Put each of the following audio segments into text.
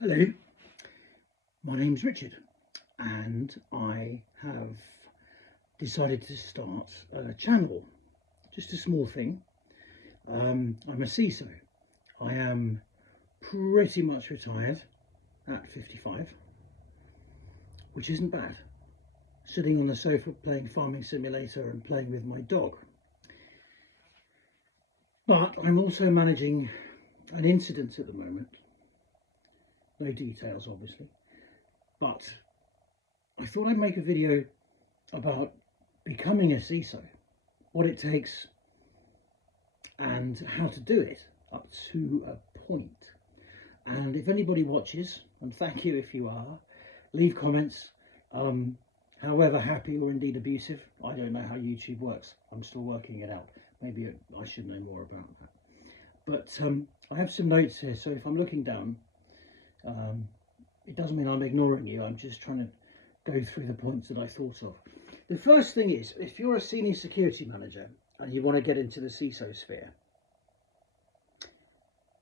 Hello, my name's Richard and I have decided to start a channel, just a small thing. I'm a CISO. I am pretty much retired at 55, which isn't bad. Sitting on the sofa playing Farming Simulator and playing with my dog. But I'm also managing an incident at the moment. No details, obviously. But I thought I'd make a video about becoming a CISO, what it takes and how to do it up to a point. And if anybody watches, and thank you if you are, leave comments, however happy or indeed abusive. I don't know how YouTube works. I'm still working it out. Maybe I should know more about that. But I have some notes here, so if I'm looking down, it doesn't mean I'm ignoring you. I'm just trying to go through the points that I thought of. The first thing is, if you're a senior security manager and you want to get into the CISO sphere,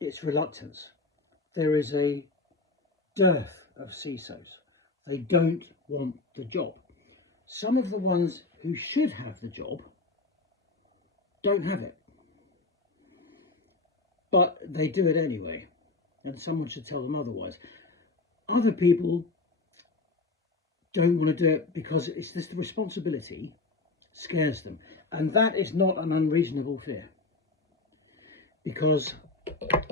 it's reluctance. There is a dearth of CISOs. They don't want the job. Some of the ones who should have the job don't have it, but they do it anyway, and someone should tell them otherwise. Other people don't want to do it because it's this, the responsibility scares them, and that is not an unreasonable fear, because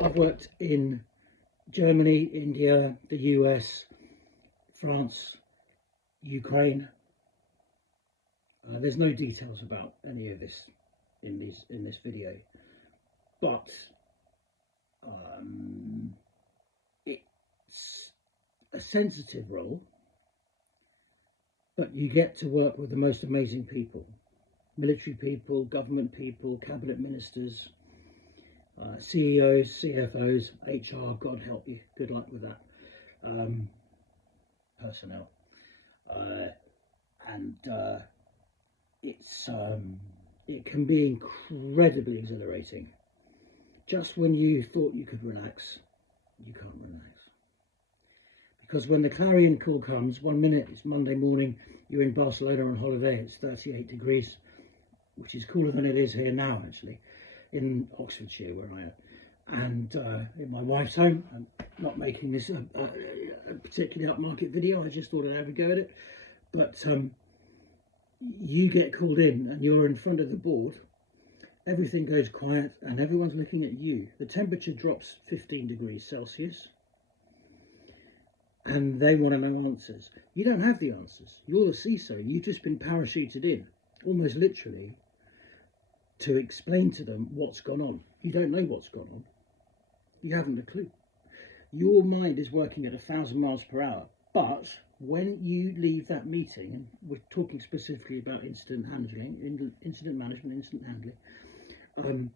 I've worked in Germany, India, the US, France, Ukraine. There's no details about any of this in this video, but it's a sensitive role, but you get to work with the most amazing people, military people, government people, cabinet ministers, CEOs, CFOs, HR, God help you, good luck with that, personnel, and it can be incredibly exhilarating. Just when you thought you could relax, you can't relax. Because when the clarion call comes, 1 minute it's Monday morning, you're in Barcelona on holiday, it's 38 degrees, which is cooler than it is here now, actually, in Oxfordshire, where I am. And in my wife's home. I'm not making this a particularly upmarket video, I just thought I'd have a go at it. But you get called in and you're in front of the board, everything goes quiet and everyone's looking at you. The temperature drops 15 degrees Celsius and they want to know answers. You don't have the answers. You're the CISO. You've just been parachuted in, almost literally, to explain to them what's gone on. You don't know what's gone on. You haven't a clue. Your mind is working at 1,000 miles per hour. But when you leave that meeting, and we're talking specifically about incident handling, incident management, incident handling,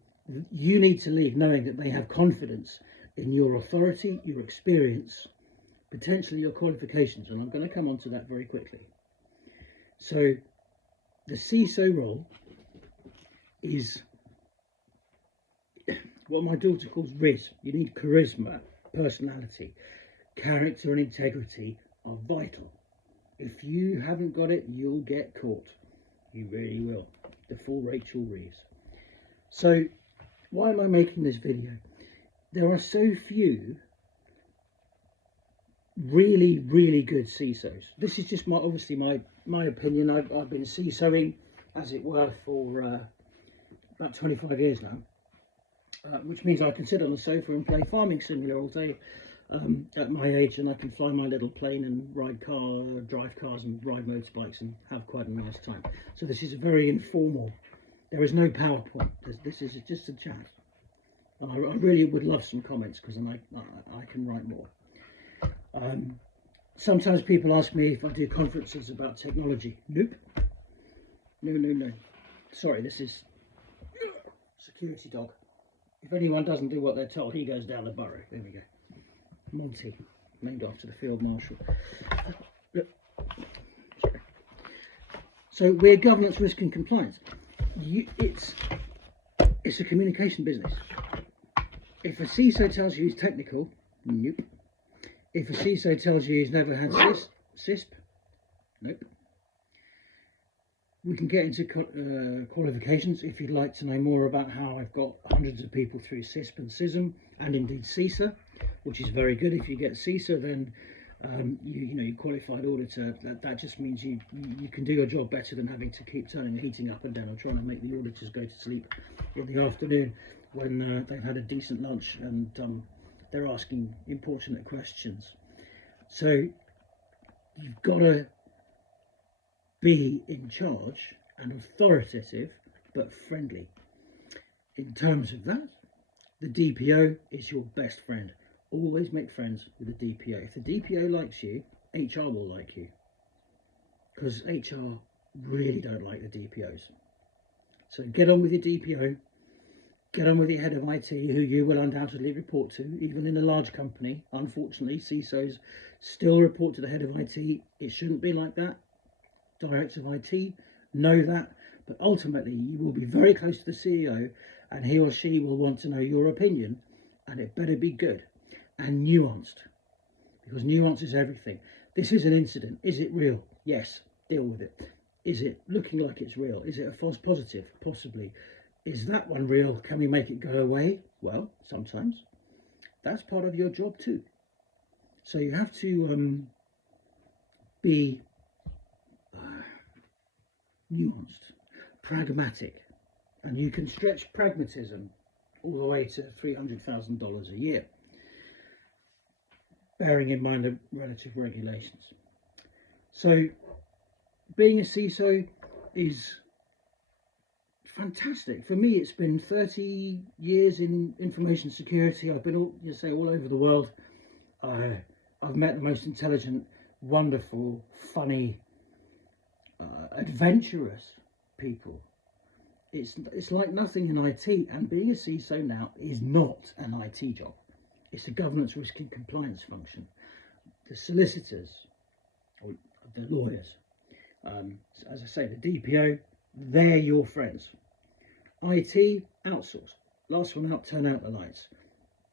you need to leave knowing that they have confidence in your authority, your experience, potentially your qualifications, and I'm going to come on to that very quickly. So the CISO role is what my daughter calls RIS. You need charisma, personality, character and integrity are vital. If you haven't got it, you'll get caught. You really will. The full Rachel Reeves. So why am I making this video? There are so few really good CISOs. This is just obviously my opinion. I've been CISOing, as it were, for about 25 years now, which means I can sit on the sofa and play Farming Simulator all day at my age, and I can fly my little plane and drive cars and ride motorbikes and have quite a nice time. So this is a very informal. There is no PowerPoint. This is just a chat. And I really would love some comments, because then I can write more. Sometimes people ask me if I do conferences about technology. Nope. No. Sorry, this is security dog. If anyone doesn't do what they're told, he goes down the burrow. There we go. Monty, named after the Field Marshal. Sorry. So we're governance, risk and compliance. It's a communication business. If a CISO tells you he's technical, nope. If a CISO tells you he's never had CISP, nope. We can get into qualifications if you'd like to know more about how I've got hundreds of people through CISP and CISM, and indeed CISA, which is very good. If you get CISA, then you qualified auditor. That just means you can do your job better than having to keep turning the heating up and down and trying to make the auditors go to sleep in the afternoon when they've had a decent lunch and they're asking important questions. So you've got to be in charge and authoritative but friendly. In terms of that, the DPO is your best friend. Always make friends with the DPO. If the DPO likes you, HR will like you, because HR really don't like the DPOs. So get on with your DPO, get on with your head of IT, who you will undoubtedly report to. Even in a large company, unfortunately, CISOs still report to the head of IT. It shouldn't be like that. Director of IT know that, but ultimately you will be very close to the CEO, and he or she will want to know your opinion, and it better be good and nuanced, because nuance is everything. This is an incident. Is it real? Yes, deal with it. Is it looking like it's real? Is it a false positive? Possibly. Is that one real? Can we make it go away? Well, sometimes. That's part of your job too. So you have to be nuanced, pragmatic, and you can stretch pragmatism all the way to $300,000 a year, bearing in mind the relative regulations. So being a CISO is fantastic. For me, it's been 30 years in information security. I've been all over the world. I've met the most intelligent, wonderful, funny, adventurous people. It's like nothing in IT, and being a CISO now is not an IT job. It's a governance, risk and compliance function. The solicitors, or the lawyers, as I say, the DPO, they're your friends. IT, outsource. Last one out, turn out the lights.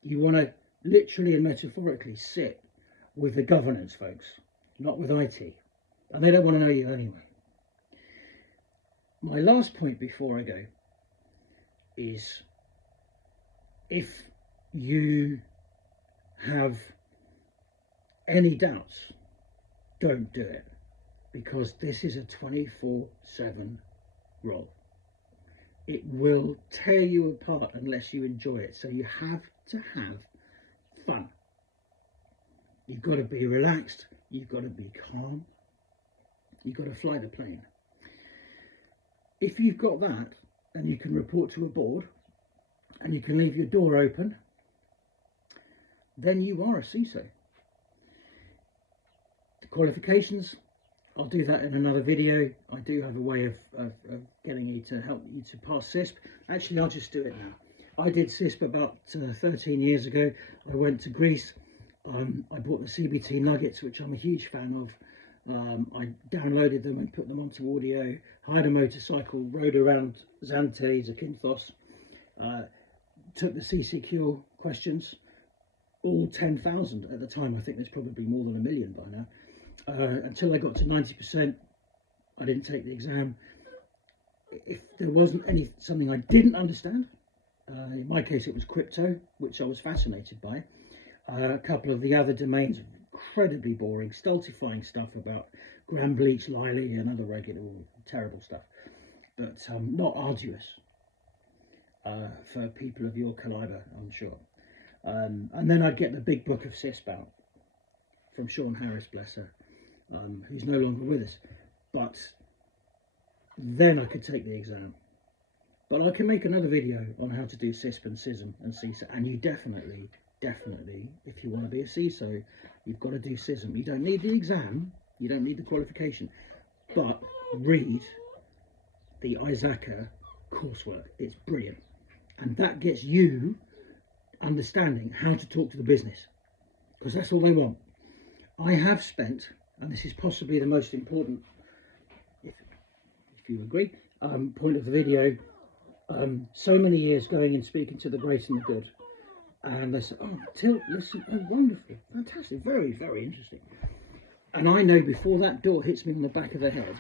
You want to literally and metaphorically sit with the governance folks, not with IT. And they don't want to know you anyway. My last point before I go is, if you have any doubts, don't do it, because this is a 24/7 role. It will tear you apart unless you enjoy it. So you have to have fun. You've got to be relaxed. You've got to be calm. You've got to fly the plane. If you've got that, and you can report to a board, and you can leave your door open, then you are a CISO. The qualifications, I'll do that in another video. I do have a way of getting you to help you to pass CISP. Actually, I'll just do it now. I did CISP about 13 years ago. I went to Greece. I bought the CBT Nuggets, which I'm a huge fan of. I downloaded them and put them onto audio, hired a motorcycle, rode around Zante, Zakynthos, took the CCQ questions, all 10,000 at the time. I think there's probably more than 1 million by now. Until I got to 90%, I didn't take the exam. If there wasn't something I didn't understand, in my case it was crypto, which I was fascinated by. A couple of the other domains, incredibly boring, stultifying stuff about Graham Bleach, Liley and other regular terrible stuff, but not arduous for people of your caliber, I'm sure. And then I'd get the big book of CISP out from Sean Harris, bless her, who's no longer with us. But then I could take the exam. But I can make another video on how to do CISP and CISM and CISA, and you definitely, if you want to be a CISO, you've got to do CISM. You don't need the exam, you don't need the qualification, but read the ISACA coursework. It's brilliant. And that gets you understanding how to talk to the business, because that's all they want. I have spent, and this is possibly the most important, if you agree, point of the video, so many years going and speaking to the great and the good, And they said, oh, Tilt, listen, oh, wonderful, fantastic, very, very interesting. And I know before that door hits me on the back of the head,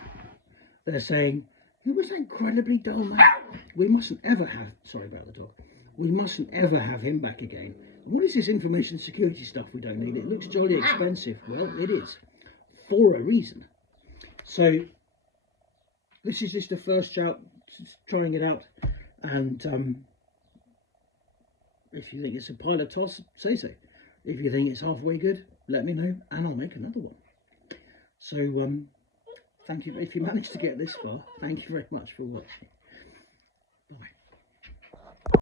they're saying, who was that incredibly dull man? We mustn't ever have, sorry about the dog, we mustn't ever have him back again. What is this information security stuff we don't need? It looks jolly expensive. Well, it is, for a reason. So, this is just the first shout, trying it out. And if you think it's a pile of toss, say so. If you think it's halfway good, let me know and I'll make another one. So thank you. If you managed to get this far, thank you very much for watching. Bye.